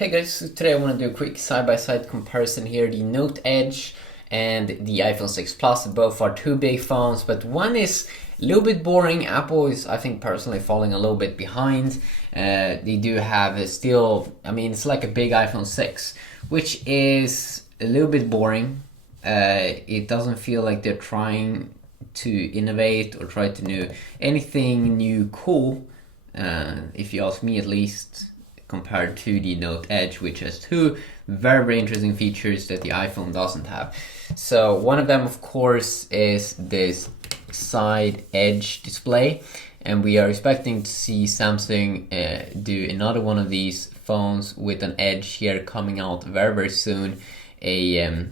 Hey guys, so today I want to do a quick side-by-side comparison here. The Note Edge and the iPhone 6 Plus, both are two big phones, but one is a little bit boring. Apple is, I think, personally falling a little bit behind. They do have still, it's like a big iPhone 6, which is a little bit boring. It doesn't feel like they're trying to innovate or try to do anything new cool, if you ask me at least, compared to the Note Edge, which has two very interesting features that the iPhone doesn't have. So one of them, of course, is this side edge display, and we are expecting to see Samsung do another one of these phones with an edge here coming out very soon. A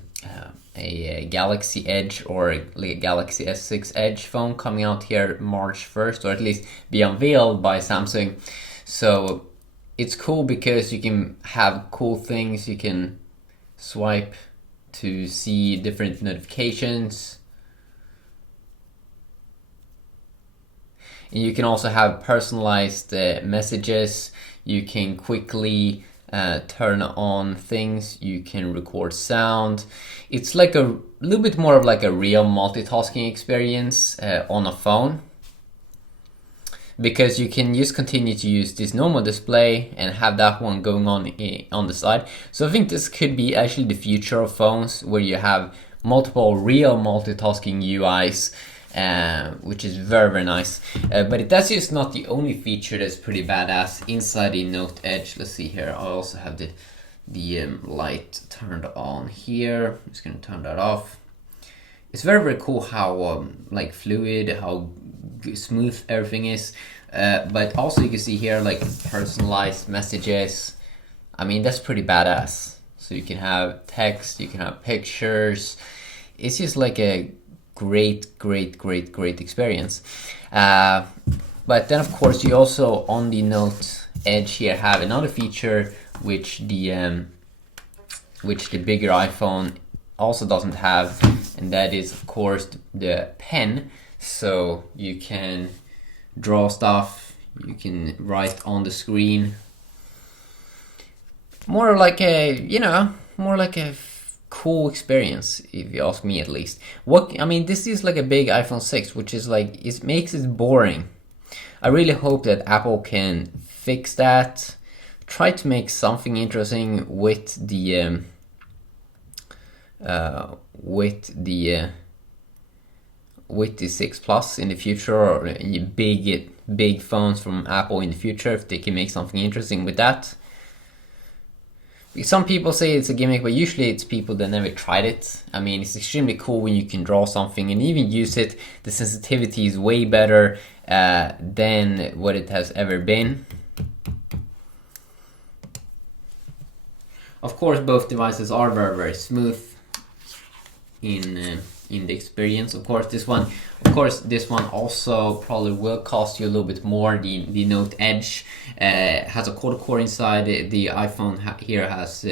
Galaxy Edge or a Galaxy S6 Edge phone coming out here March 1st, or at least be unveiled by Samsung. So it's cool because you can have cool things. You can swipe to see different notifications. And you can also have personalized messages. You can quickly turn on things. You can record sound. It's like a little bit more of like a real multitasking experience on a phone, because you can just continue to use this normal display and have that one going on the side. So I think this could be actually the future of phones, where you have multiple real multitasking UIs, which is very nice. But that's just not the only feature that's pretty badass inside the Note Edge. Let's see here. I also have the light turned on here. I'm just gonna turn that off. It's very cool how like fluid, how smooth everything is, but also you can see here like personalized messages. That's pretty badass. So you can have text, you can have pictures. It's just like a great experience. But then of course you also on the Note Edge here have another feature which the bigger iPhone also doesn't have, and that is of course the pen. So you can draw stuff, you can write on the screen. More like a cool experience, if you ask me at least. This is like a big iPhone 6, which is like, it makes it boring. I really hope that Apple can fix that. Try to make something interesting with the 6 Plus in the future, or big phones from Apple in the future, if they can make something interesting with that. Some people say it's a gimmick, but usually it's people that never tried it. It's extremely cool when you can draw something and even use it. The sensitivity is way better than what it has ever been. Of course, both devices are very smooth in the experience. Of course, this one also probably will cost you a little bit more. The Note Edge has a quad-core inside. The iPhone here has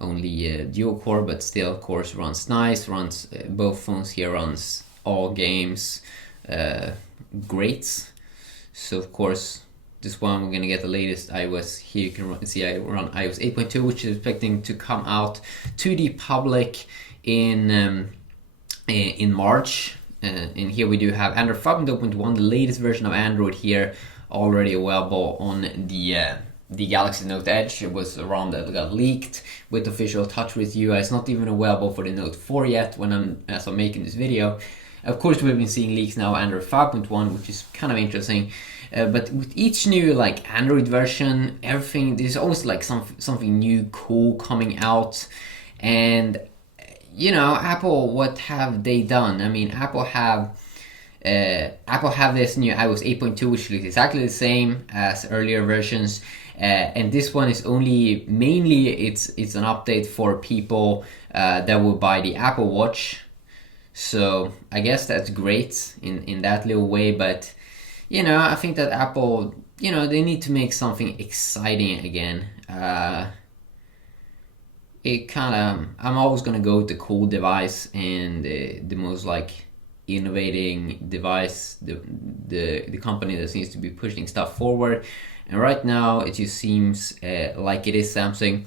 only dual-core, but still, of course, runs nice. Both phones here runs all games great. So of course, this one we're gonna get the latest iOS. Here you can see I run iOS 8.2, which is expecting to come out to the public in March. And here we do have Android 5.0.1, the latest version of Android here, already available on the Galaxy Note Edge. It was around that got leaked with official TouchWiz UI. It's not even available for the Note 4 yet as I'm making this video. Of course, we've been seeing leaks now, Android 5.1, which is kind of interesting. But with each new Android version, there's always something new, cool coming out. And Apple, what have they done? Apple have this new iOS 8.2, which looks exactly the same as earlier versions. And this one is mainly it's an update for people that will buy the Apple Watch. So I guess that's great in that little way, but I think that Apple, they need to make something exciting again. I'm always gonna go with the cool device and the most innovating device, the company that seems to be pushing stuff forward. and right now it just seems like it is Samsung.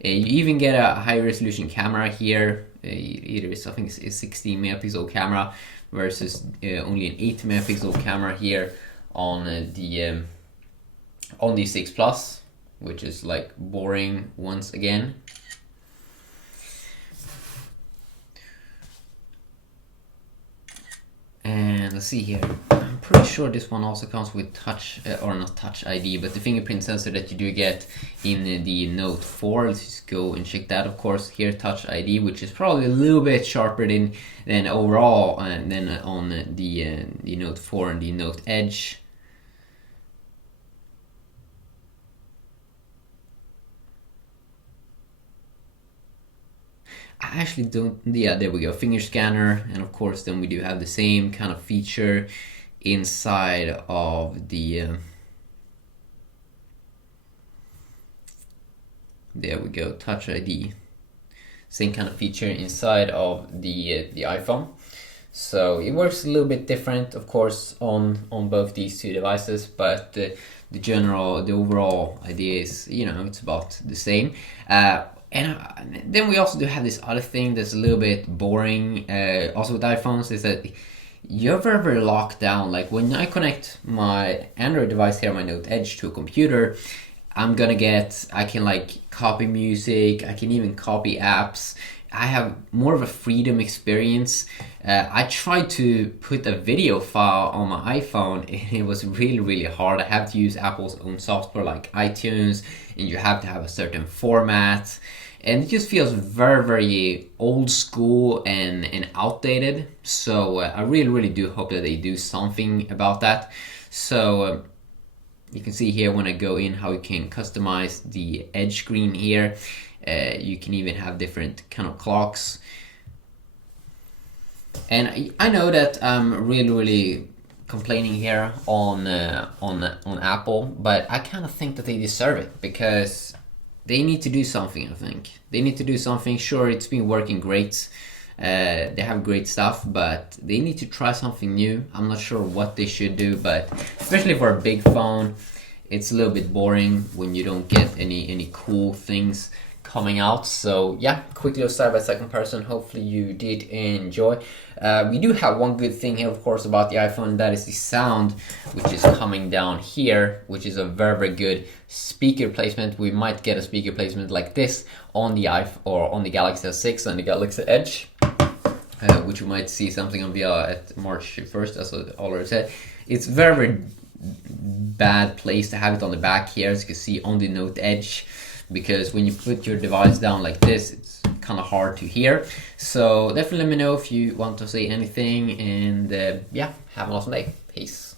You even get a high resolution camera here. It is, I think it's a 16 megapixel camera versus only an 8 megapixel camera here on the 6 Plus, which is like boring once again. And let's see here. I'm pretty sure this one also comes with touch, or not touch ID, but the fingerprint sensor that you do get in the Note 4. Let's just go and check that. Of course, here touch ID, which is probably a little bit sharper than overall than on the Note 4 and the Note Edge. I actually don't, yeah, there we go, finger scanner, and of course then we do have the same kind of feature inside of the there we go, touch ID, same kind of feature inside of the iPhone. So it works a little bit different, of course, on both these two devices, but the overall idea is, you know, it's about the same. And then we also do have this other thing that's a little bit boring, also with iPhones, is that you're very, very locked down. Like when I connect my Android device here, my Note Edge, to a computer, I can like copy music, I can even copy apps. I have more of a freedom experience. I tried to put a video file on my iPhone and it was really, really hard. I have to use Apple's own software like iTunes, and you have to have a certain format. And it just feels very, very old school and outdated. So I really, really do hope that they do something about that. So you can see here when I go in how you can customize the edge screen here. You can even have different kind of clocks. And I know that I'm really, really complaining here on Apple, but I kind of think that they deserve it, because they need to do something. I think they need to do something. Sure, it's been working great. They have great stuff, but they need to try something new. I'm not sure what they should do, but especially for a big phone, it's a little bit boring when you don't get any cool things coming out. So yeah, quick little side-by-side comparison. Hopefully you did enjoy. We do have one good thing here, of course, about the iPhone. That is the sound, which is coming down here, which is a very, very good speaker placement. We might get a speaker placement like this on the iPhone or on the Galaxy S6 and the Galaxy Edge, which we might see something on VR at March 1st, as I already said. It's very, very bad place to have it on the back here, as you can see on the Note Edge, because when you put your device down like this, it's kind of hard to hear. So definitely let me know if you want to say anything, and yeah, have an awesome day. Peace.